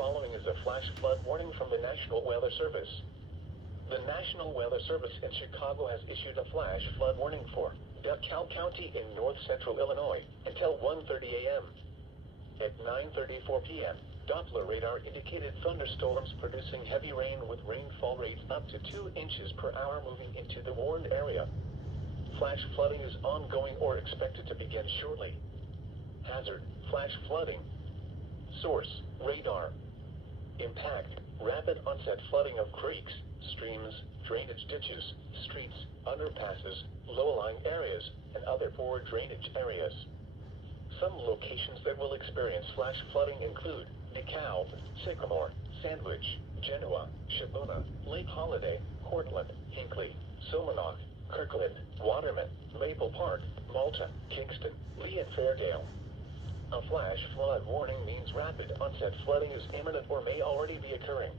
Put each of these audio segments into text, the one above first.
following is a flash flood warning from the National Weather Service. The National Weather Service in Chicago has issued a flash flood warning for DeKalb County in north central Illinois until 1:30 a.m. At 9:34 p.m., Doppler radar indicated thunderstorms producing heavy rain with rainfall rates up to 2 inches per hour moving into the warned area. Flash flooding is ongoing or expected to begin shortly. Hazard: flash flooding. Source: radar. Impact: rapid onset flooding of creeks, streams, drainage ditches, streets, underpasses, low-lying areas, and other poor drainage areas. Some locations that will experience flash flooding include DeKalb, Sycamore, Sandwich, Genoa, Shaboona, Lake Holiday, Cortland, Hinckley, Somonauk, Kirkland, Waterman, Maple Park, Malta, Kingston, Lee, and Fairdale. A flash flood warning means rapid onset flooding is imminent or may already be occurring.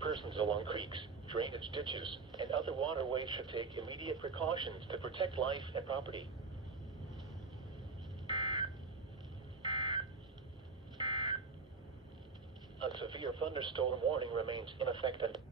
Persons along creeks, drainage ditches, and other waterways should take immediate precautions to protect life and property. A severe thunderstorm warning remains in effect until